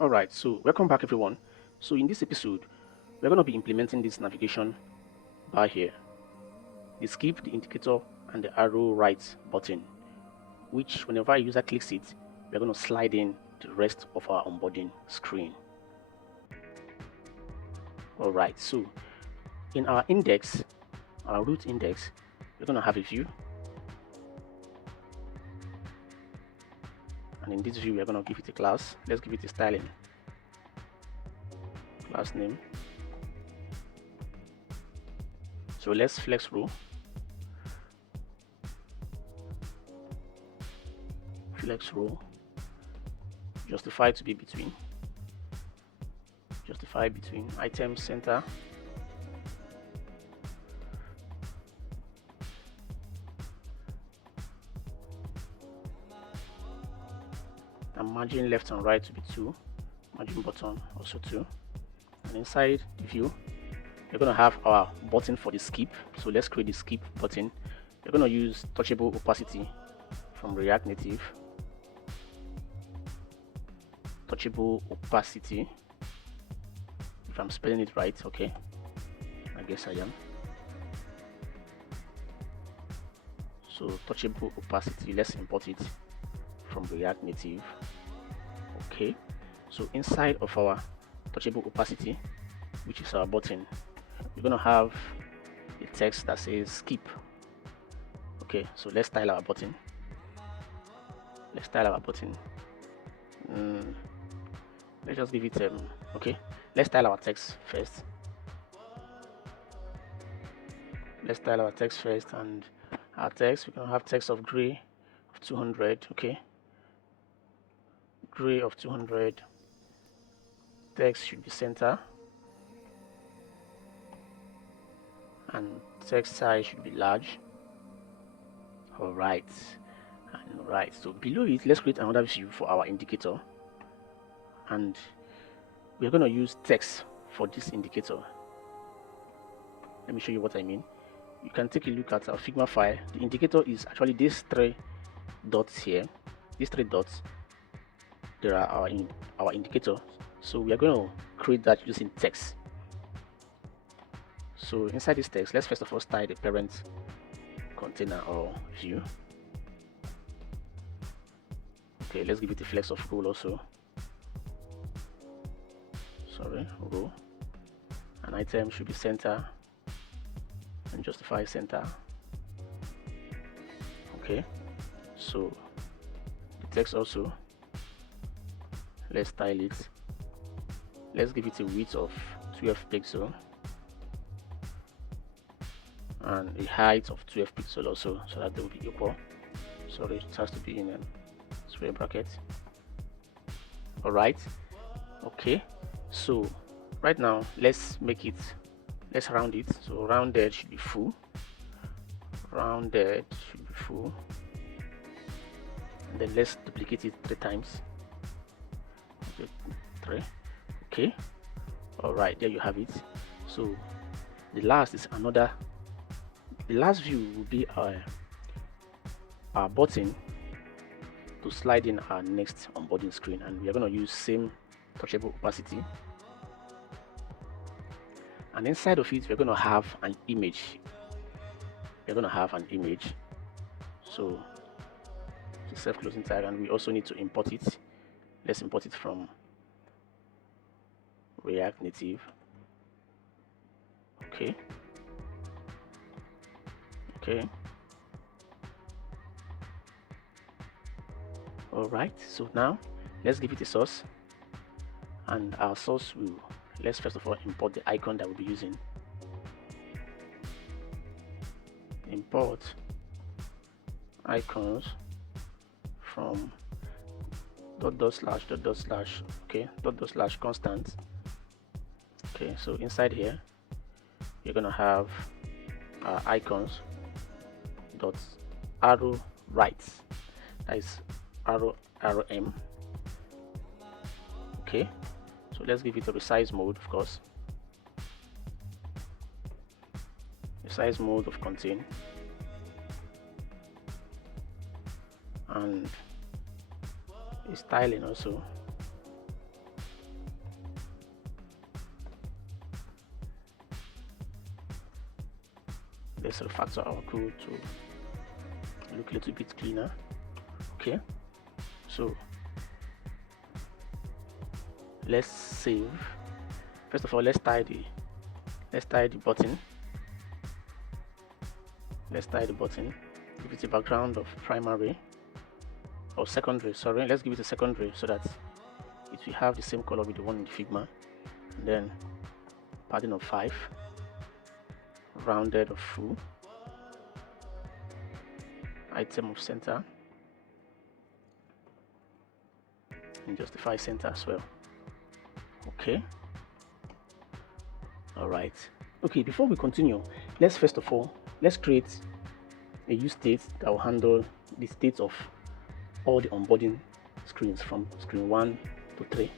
Alright, so welcome back everyone. So in this episode, we're going to be implementing this navigation bar here. The skip, the indicator, and the arrow right button, which whenever a user clicks it, we're going to slide in the rest of our onboarding screen. Alright, so in our index, our root index, we're going to have a view. And in this view, we're going to give it a class. Let's give it a styling. Class name. So let's flex row. Flex row. Justify to be between. Justify between item center. And margin left and right to be 2. Margin bottom also 2. And inside the view, we're going to have our button for the skip. So let's create the skip button. We're going to use touchable opacity from React Native. Touchable opacity. If I'm spelling it right, okay. I guess I am. So touchable opacity, let's import it from React Native. Okay. So inside of our touchable opacity, which is our button, we're going to have a text that says skip. Okay, so let's style our button. Let's just give it okay, let's style our text first. And our text, we're going to have text of gray of 200. Okay, gray of 200. Text should be center, and text size should be large. Alright, so below it, let's create another view for our indicator, and we're going to use text for this indicator. Let me show you what I mean. You can take a look at our Figma file. The indicator is actually these 3 dots here. These 3 dots, there are our indicator. So we are going to create that using text. So inside this text, let's first of all style the parent container or view. Okay, let's give it a flex of role also. Sorry, row. An item should be center and justify center. Okay, so the text also, let's style it. Let's give it a width of 12 pixels and a height of 12 pixels also, so that they will be equal. Sorry, it has to be in a square bracket. Alright, okay, so right now let's round it. So rounded should be full. And then let's duplicate it 3 times. Okay, 3. Okay, all right, there you have it. So the last view will be our button to slide in our next onboarding screen, and we are going to use same touchable opacity, and inside of it we're going to have an image. So it's a self-closing tag, and we also need to import it. Let's import it from React Native. Okay. All right, so now let's give it a source, and our source will, let's first of all import the icon that we'll be using. Import icons from // okay, // constant. Okay, so inside here you're gonna have icons dot arrow right, that is arrow m. Okay, so let's give it a resize mode, of course. Resize mode of contain, and styling also. Let's refactor our code to look a little bit cleaner. Okay, so let's save. First of all, let's tie the button. Let's tie the button. Give it a background of primary or secondary. Sorry, let's give it a secondary so that it will have the same color with the one in the Figma. And then padding of 5, rounded of full, item of center, and justify center as well. Okay. All right. Okay, before we continue, let's first of all, let's create a use state that will handle the states of all the onboarding screens from screen 1 to 3.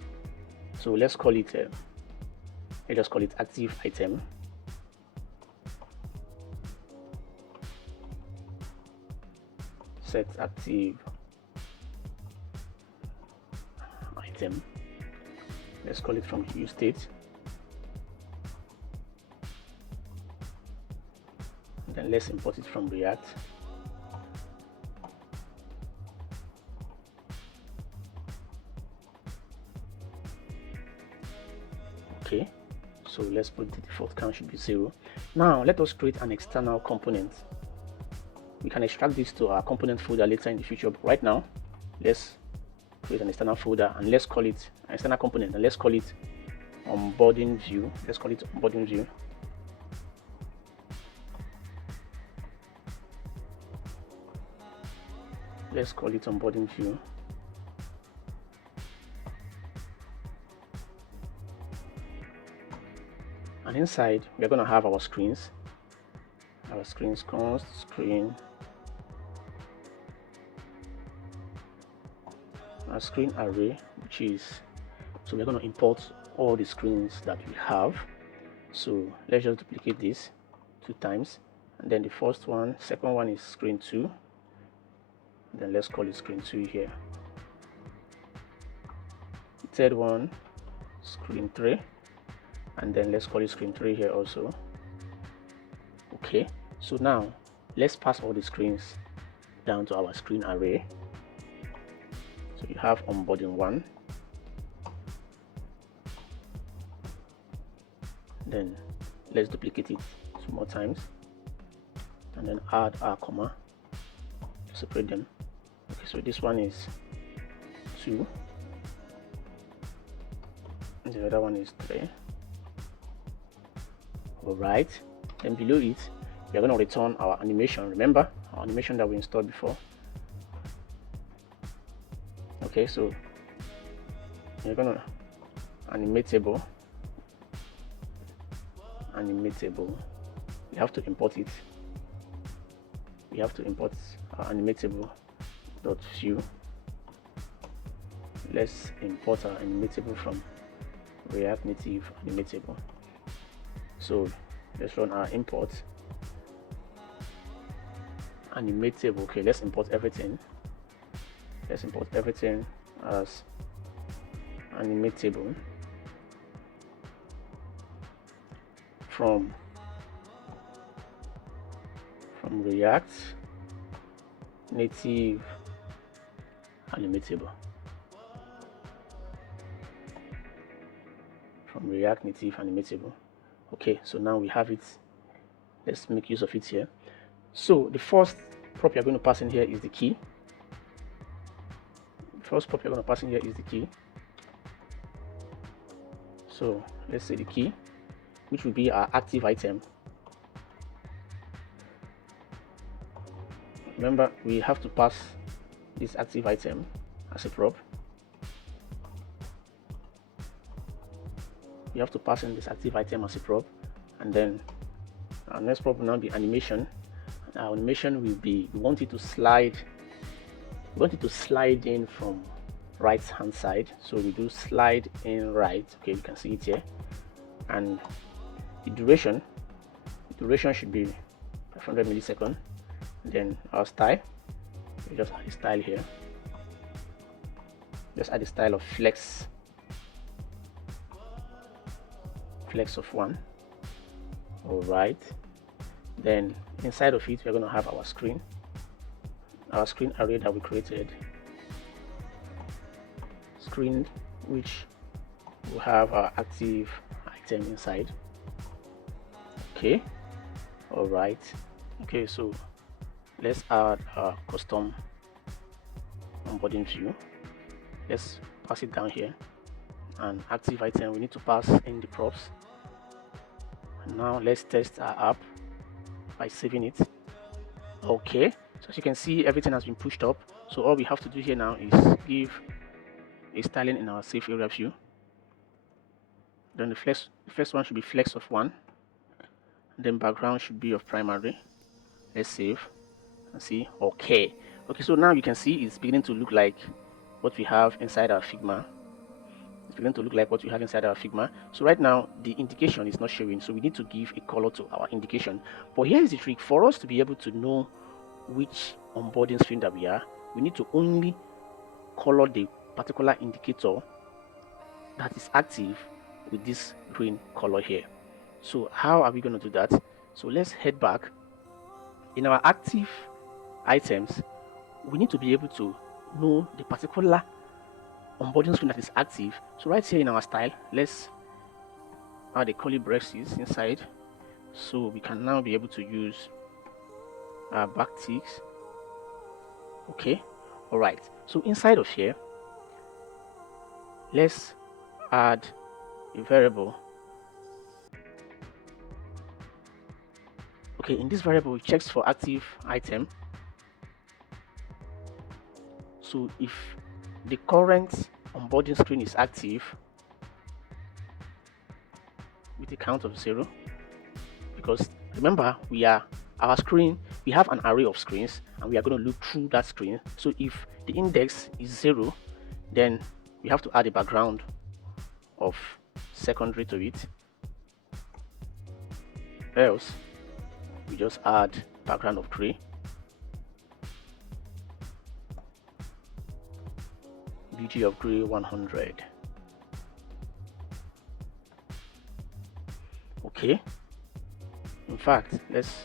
So let's call it let's just call it active item. Set active item. Let's call it from the use state. Then let's import it from React. Okay, so let's put the default count should be 0. Now let us create an external component. We can extract this to our component folder later in the future, but right now let's create an external folder and let's call it an external component, and let's call it onboarding view. Let's call it onboarding view. Let's call it onboarding view. And inside we're going to have our screens. Our screens const screen. Our screen array, which is, so we're going to import all the screens that we have. So let's just duplicate this 2 times, and then the first one, second one is screen 2. Then let's call it screen 2 here. The third one, screen 3, and then let's call it screen 3 here also. Okay, so now let's pass all the screens down to our screen array. So you have onboarding 1, then let's duplicate it 2 more times, and then add our comma to separate them. Okay, so this one is 2, and the other one is 3. All right, then below it we are going to return our animation. Remember our animation that we installed before. Okay, so we're going to animatable. We have to import it. We have to import our animatable.view. Let's import our animatable from React-native-animatable. So let's run our import animatable. Okay, let's import everything. Let's import everything as animatable from React Native Animatable. From React Native Animatable. Okay, so now we have it. Let's make use of it here. So the first prop you're going to pass in here is the key. First prop you're going to pass in here is the key. So let's say the key, which will be our active item. Remember, we have to pass this active item as a prop. We have to pass in this active item as a prop, and then our next prop will now be animation. Our animation will be, we want it to slide in from right hand side, so we do slide in right. Okay, you can see it here. And the duration should be 500 milliseconds. Then our style, we just add a style here. Just add a style of flex of 1. All right, Then inside of it, we're going to have our screen array that we created, screen, which will have our active item inside. Okay, all right. Okay, so let's add a custom onboarding view. Let's pass it down here. And active item, we need to pass in the props. And now let's test our app by saving it. Okay, so as you can see, everything has been pushed up. So all we have to do here now is give a styling in our save area view. Then the first one should be flex of 1. Then background should be of primary. Let's save and see. Okay, so now you can see it's beginning to look like what we have inside our Figma. It's beginning to look like what we have inside our Figma. So right now the indication is not showing, so we need to give a color to our indication. But here is the trick: for us to be able to know which onboarding screen that we are, we need to only color the particular indicator that is active with this green color here. So how are we going to do that? So let's head back. In our active items, we need to be able to know the particular onboarding screen that is active. So right here in our style, let's add a curly braces inside, so we can now be able to use our backticks. Okay, all right. So inside of here, let's add a variable. Okay, in this variable, it checks for active item. So if the current onboarding screen is active with a count of 0, because remember, we have an array of screens and we are going to look through that screen. So if the index is 0, then we have to add a background of secondary to it, else we just add background of gray, beauty of gray 100. Okay, in fact, let's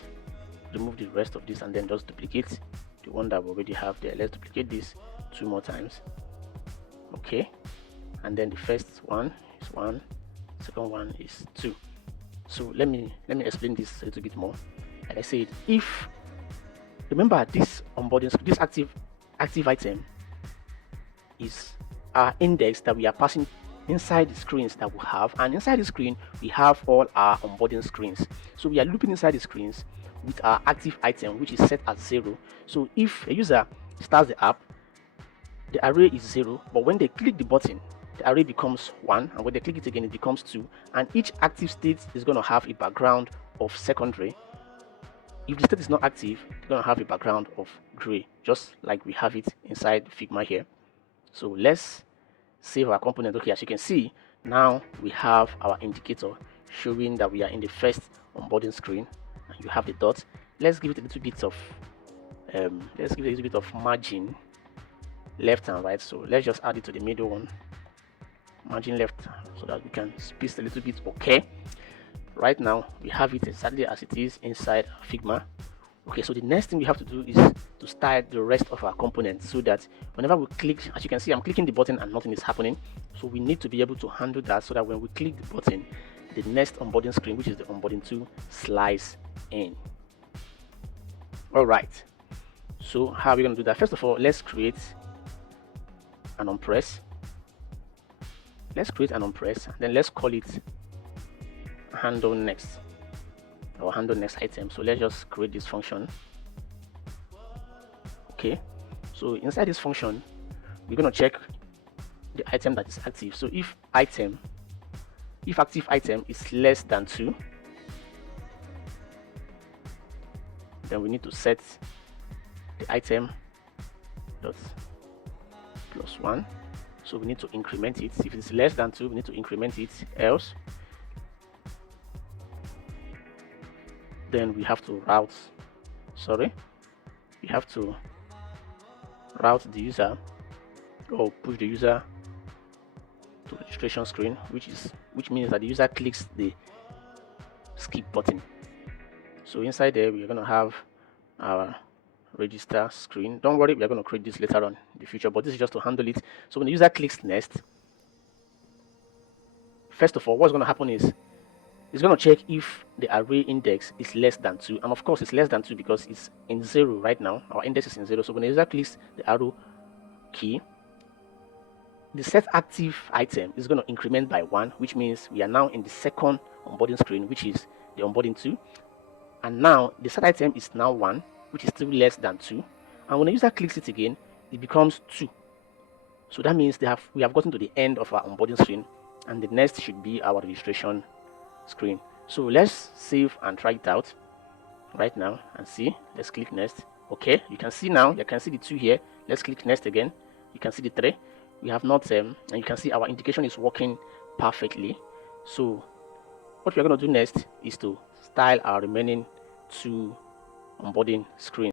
remove the rest of this and then just duplicate the one that we already have there. Let's duplicate this 2 more times. Okay, and then the first one is 1, second one is 2. So let me explain this a little bit more. Like I said, if remember, this onboarding, this active item is our index that we are passing inside the screens that we have, and inside the screen we have all our onboarding screens. So we are looping inside the screens with our active item, which is set as 0. So if a user starts the app, the array is 0, but when they click the button, the array becomes 1, and when they click it again, it becomes 2, and each active state is going to have a background of secondary. If the state is not active, it's going to have a background of gray, just like we have it inside Figma here. So let's save our component. Okay, as you can see, now we have our indicator showing that we are in the first onboarding screen, and you have the dot. Let's give it a little bit of margin left and right. So let's just add it to the middle one, margin left, so that we can space a little bit. Okay, right now we have it exactly as it is inside Figma. Okay, so the next thing we have to do is to style the rest of our components, so that whenever we click, as you can see, I'm clicking the button and nothing is happening. So we need to be able to handle that, so that when we click the button, the next onboarding screen, which is the onboarding 2, slides in. All right, so how are we going to do that? First of all, let's create an onPress. Then let's call it handle next, or handle next item. So let's just create this function. Okay, so inside this function, we're going to check the item that is active. So if active item is less than 2, then we need to set the item dot plus 1. So we need to increment it. If it's less than 2, we need to increment it, else then we have to route the user, or push the user to registration screen, which means that the user clicks the skip button. So inside there, we're going to have our register screen. Don't worry, we're going to create this later on in the future, but this is just to handle it. So when the user clicks next, first of all, what's going to happen is it's going to check if the array index is less than 2, and of course it's less than 2 because it's in 0 right now. Our index is in 0. So when the user clicks the arrow key, the set active item is going to increment by 1, which means we are now in the second onboarding screen, which is the onboarding 2. And now the set item is now 1, which is still less than 2. And when the user clicks it again, it becomes 2. So that means we have gotten to the end of our onboarding screen, and the next should be our registration screen. So let's save and try it out right now and see. Let's click next. Okay, you can see now, you can see the 2 here. Let's click next again. You can see the 3. We have not and you can see our indication is working perfectly. So what we're going to do next is to style our remaining 2 onboarding screens.